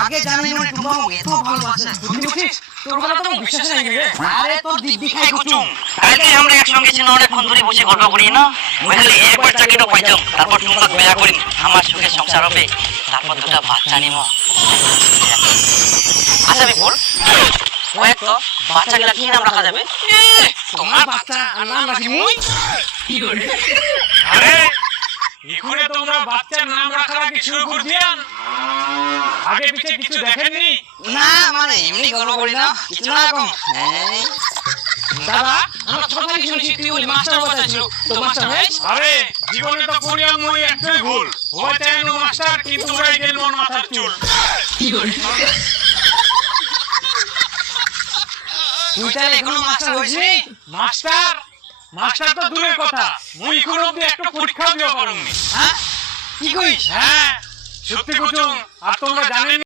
আগে জানি না তোমার এত ভালোবাসা সত্যি বলছিস তোর কথা তো বিশ্বাস নাই রে আরে তোর দিব্যি খাই কুচুম কালকে আমরা একসঙ্গে ছিল অনেকক্ষণ ধরে বসে গল্প করি না ওইখানে একবার চাকরিটা পাইতাম তারপর তোমাকে বিয়া করি আমার সুখে সংসার হবে তারপর দুটা বাচ্চা নিব আচ্ছা আমি বল ওই তো বাচ্চাগুলা কি নাম রাখা যাবে তোমার বাচ্চা নাম রাখি মুই কি করে আরে এখনে তোমরা বাচ্চার নাম রাখার আগে শুরু করে দিয়ান আগে পিছে কিছু দেখেননি না মানে এমনি গল্প করি না কিছু না কম দাদা আমরা ছোটবেলায় শুনেছি তুই ওই মাস্টার বাতাছিল তো মাস্টার হইছ আরে জীবনে তো করিয়া মই একটাই ভুল হইতে এনো মাস্টার কিন্তু উড়াই গেল মন মাথার চুল কি করে তুই তাহলে এখনো মাস্টার হইছিস মাস্টার মাস্টার তো দূরের কথা মই এখন অব্দি একটা পরীক্ষা দিও পারুনি হ্যাঁ কি কইস হ্যাঁ সত্যি কুচুম আর তোমরা জানেন